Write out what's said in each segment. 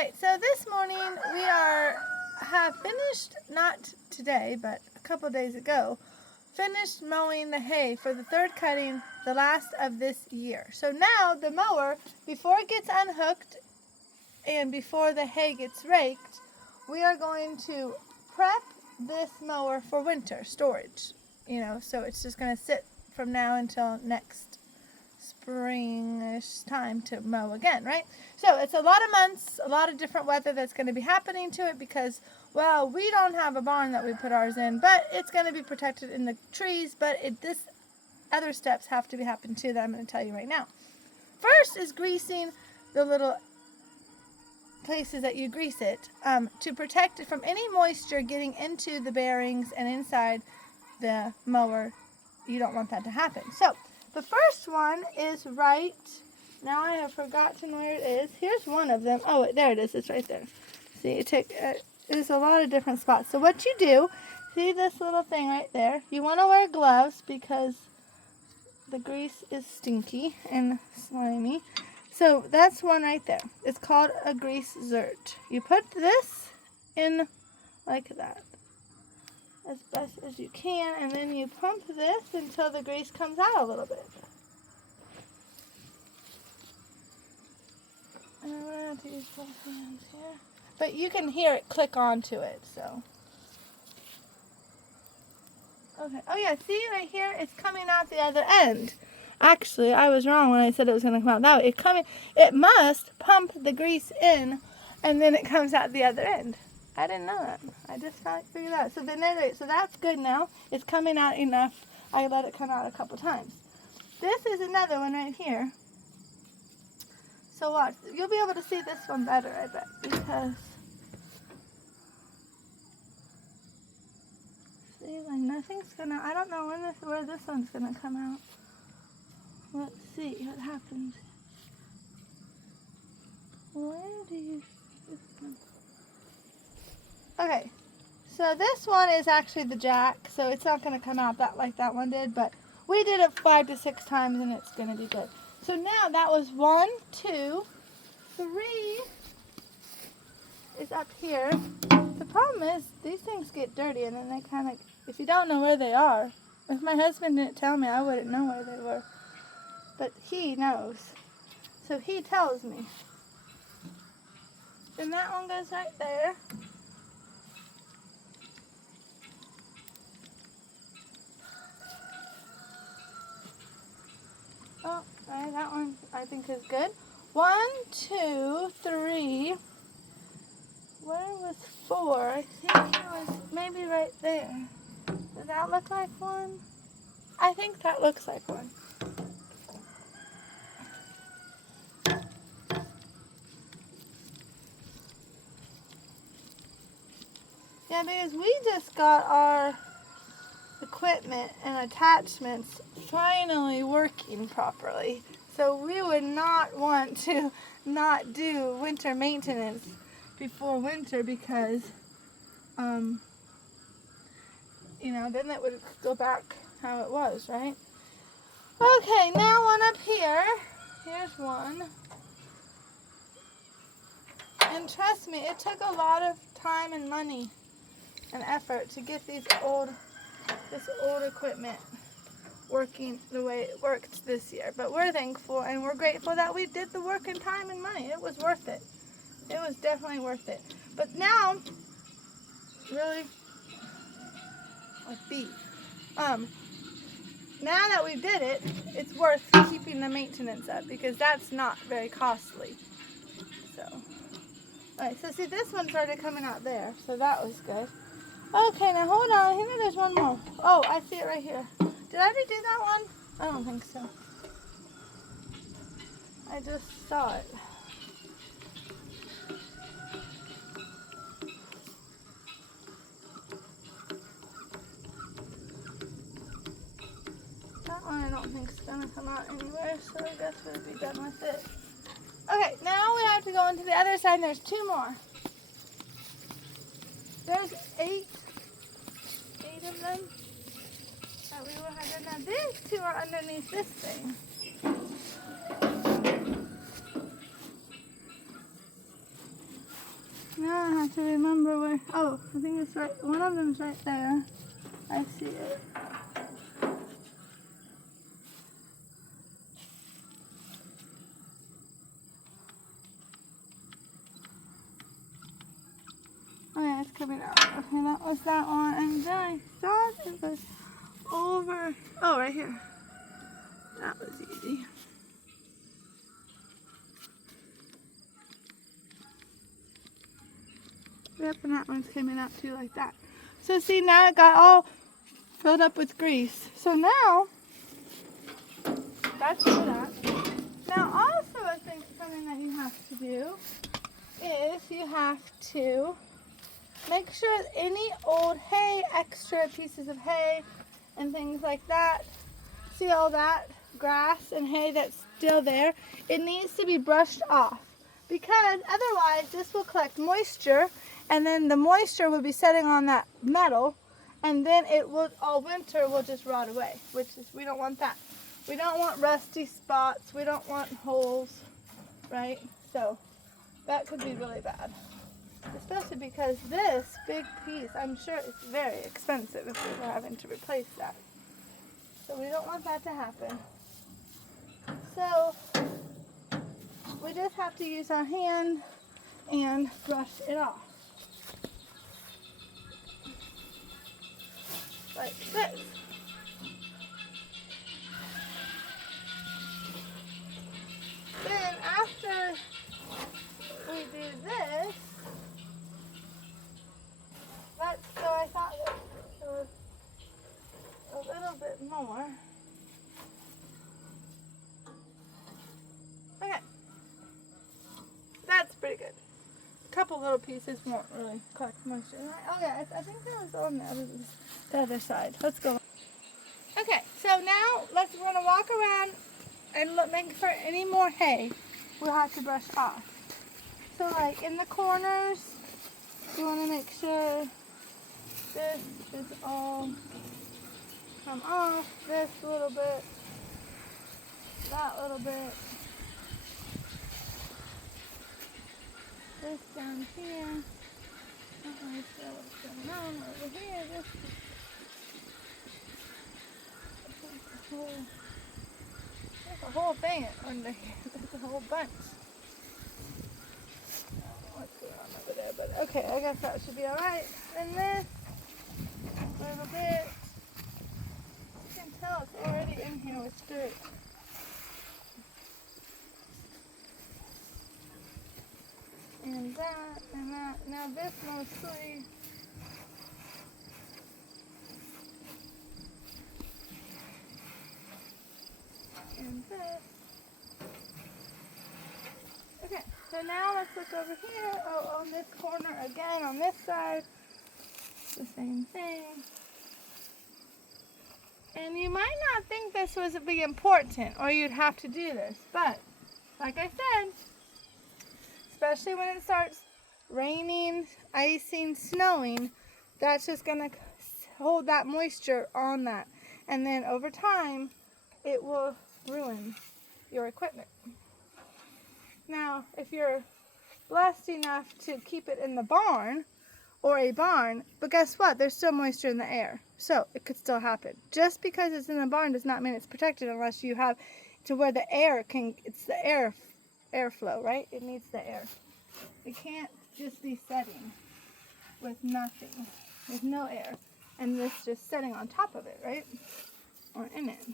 Alright, so this morning we have finished, not today, but a couple days ago, finished mowing the hay for the third cutting, the last of this year. So now the mower, before it gets unhooked and before the hay gets raked, we are going to prep this mower for winter storage. So it's just going to sit from now until next springish time to mow again, right? So it's a lot of months, a lot of different weather that's going to be happening to it because, well, we don't have a barn that we put ours in, but it's going to be protected in the trees, but this other steps have to be happening too that I'm going to tell you right now. First is greasing the little places that you grease it to protect it from any moisture getting into the bearings and inside the mower. You don't want that to happen. So the first one is right, now I have forgotten where it is. Here's one of them. Oh, there it is. It's right there. See, there's a lot of different spots. So what you do, see this little thing right there? You want to wear gloves because the grease is stinky and slimy. So that's one right there. It's called a grease zert. You put this in like that, as best as you can, and then you pump this until the grease comes out a little bit. And I'm going to have to use both hands here. But you can hear it click onto it, so. Okay. Oh yeah, see right here? It's coming out the other end. Actually, I was wrong when I said it was going to come out that way. It must pump the grease in, and then it comes out the other end. I didn't know that. I just figured that out. So then so that's good now. It's coming out enough. I let it come out a couple times. This is another one right here. So watch. You'll be able to see this one better, I bet, because see, like nothing's gonna. I don't know where this one's gonna come out. Let's see what happens. Where do you? Okay, so this one is actually the jack, so it's not going to come out like that one did, but we did it 5 to 6 times and it's going to be good. So now that was 1, 2, 3 is up here. The problem is these things get dirty and then they kind of, if you don't know where they are, if my husband didn't tell me, I wouldn't know where they were. But he knows. So he tells me. Then that one goes right there. Oh, right, that one I think is good. 1, 2, 3. Where was 4? I think it was maybe right there. Does that look like one? I think that looks like one. Yeah, because we just got our equipment and attachments finally working properly. So we would not want to not do winter maintenance before winter because, then it would go back how it was, right? Okay, now one up here. Here's one. And trust me, it took a lot of time and money and effort to get this old equipment working the way it worked this year. But we're thankful and we're grateful that we did the work in time and money. It was worth it. It was definitely worth it. But now, really, like beef. Now that we did it, it's worth keeping the maintenance up because that's not very costly. So, alright, so see this one started coming out there, so that was good. Okay, now hold on. I think there's one more. Oh, I see it right here. Did I already do that one? I don't think so. I just saw it. That one I don't think is going to come out anywhere, so I guess we'll be done with it. Okay, now we have to go into the other side, and there's 2 more. There's 8 of them that we will have done. Now these 2 are underneath this thing. Now I have to remember where. Oh, I think it's right. One of them's right there. I see it. Oh yeah, it's coming out. Okay, that was that one. And then I thought it was over. Oh, right here. That was easy. Yep, and that one's coming out too like that. So see, now it got all filled up with grease. So now, that's for that. Now also I think something that you have to do is you have to make sure any old hay, extra pieces of hay and things like that, see all that grass and hay that's still there, it needs to be brushed off, because otherwise this will collect moisture, and then the moisture will be setting on that metal, and then it will all winter will just rot away, which is, we don't want that. We don't want rusty spots, we don't want holes, right? So that could be really bad, especially because this big piece, I'm sure it's very expensive if we were having to replace that. So we don't want that to happen. So we just have to use our hand and brush it off. Like this. Then after we do this, so I thought that there was a little bit more. Okay. That's pretty good. A couple little pieces won't really collect moisture. Oh yeah, I think that was on the other side. Let's go. Okay, so now we're gonna walk around and look, make for any more hay we'll have to brush off. So like in the corners, you want to make sure this is all come off, this little bit, that little bit, this down here, not really sure what's going on over here, this there's a whole thing under here, there's a whole bunch. What's going on over there, but okay, I guess that should be alright. And this little bit, you can tell it's already in here with dirt. And that, and that. Now this mostly, and this. Okay, so now let's look over here. Oh, on this corner again, on this side, the same thing. And you might not think this was a big important, or you'd have to do this, but like I said, especially when it starts raining, icing, snowing, that's just going to hold that moisture on that. And then over time, it will ruin your equipment. Now, if you're blessed enough to keep it in the barn, or a barn, but guess what? There's still moisture in the air. So it could still happen. Just because it's in the barn does not mean it's protected unless you have to where the air can, it's the airflow, right? It needs the air. It can't just be setting with nothing, with no air, and this just setting on top of it, right? Or in it.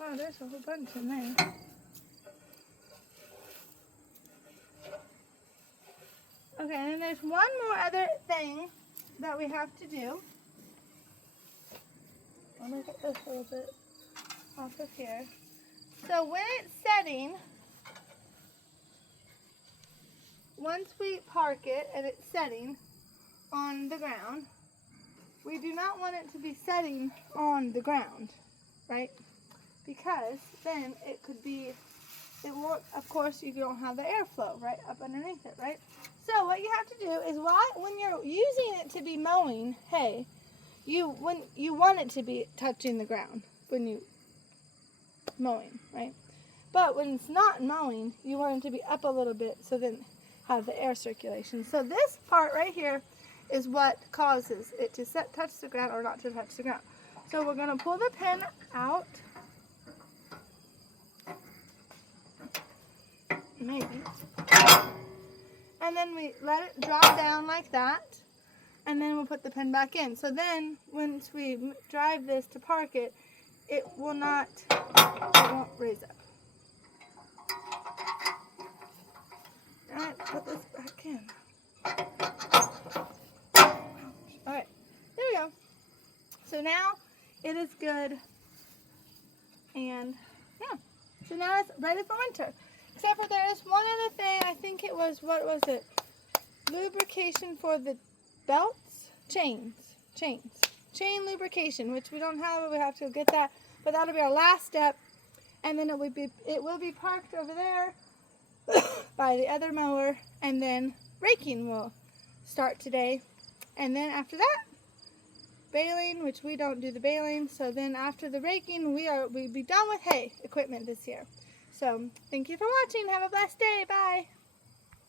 Oh, there's a whole bunch in there. Okay, and then there's one more other thing that we have to do. Let me get this a little bit off of here. So when it's setting, once we park it and it's setting on the ground, we do not want it to be setting on the ground, right? Because then it could be, it won't, of course you don't have the airflow right up underneath it, right? So what you have to do is when you're using it to be mowing hay, you want it to be touching the ground when you mowing, right? But when it's not mowing, you want it to be up a little bit so then have the air circulation. So this part right here is what causes it to touch the ground or not to touch the ground. So we're going to pull the pin out. Maybe. And then we let it drop down like that. And then we'll put the pin back in. So then once we drive this to park it, it won't raise up. Alright, put this back in. Alright, there we go. So now it is good. And yeah, so now it's ready for winter. Except for there is one other thing. I think it was, what was it? Lubrication for the belts? Chain lubrication, which we don't have. We have to get that. But that'll be our last step. And then it will be parked over there by the other mower. And then raking will start today. And then after that, baling, which we don't do the baling. So then after the raking, we'll be done with hay equipment this year. So thank you for watching. Have a blessed day. Bye.